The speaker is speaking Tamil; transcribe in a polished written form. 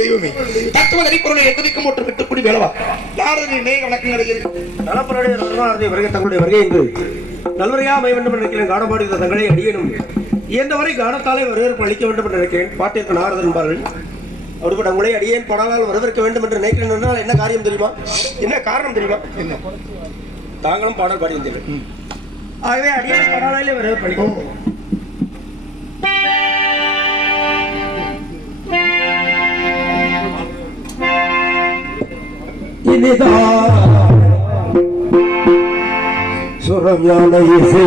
தெய்வமே தத்துவ பொருளை எதிர்க்கும் ஒன்று விட்டுக்கூடி வேளவா நாரதனே வணக்கங்கள் நலப்பரடைய ரத்னாரதி வருகை தங்களுடைய வருகை என்று நல்வரையா அமைய வேண்டும் என்று நினைக்கிறேன். காணப்பாடுகிற தங்களை அடியனும் இயன்றவரை காணத்தாலே வரவேற்பு அளிக்க வேண்டும் என்று நினைக்கிறேன். பாட்டிற்கு நாரதன் என்பார்கள். அப்படிப்பட்ட உங்களை அடியேன் படாலால் வரவேற்க வேண்டும் என்று நினைக்கிறேன். என்ன காரியம் தெரியுமா? என்ன காரணம் தெரியுமா? என்ன தாங்களும் பாடல் பாடியிருந்தீர்கள். ஆகவே அடியேன் படாலாலே வரவேற்பு அளிக்கும். சுரம் யானை இசை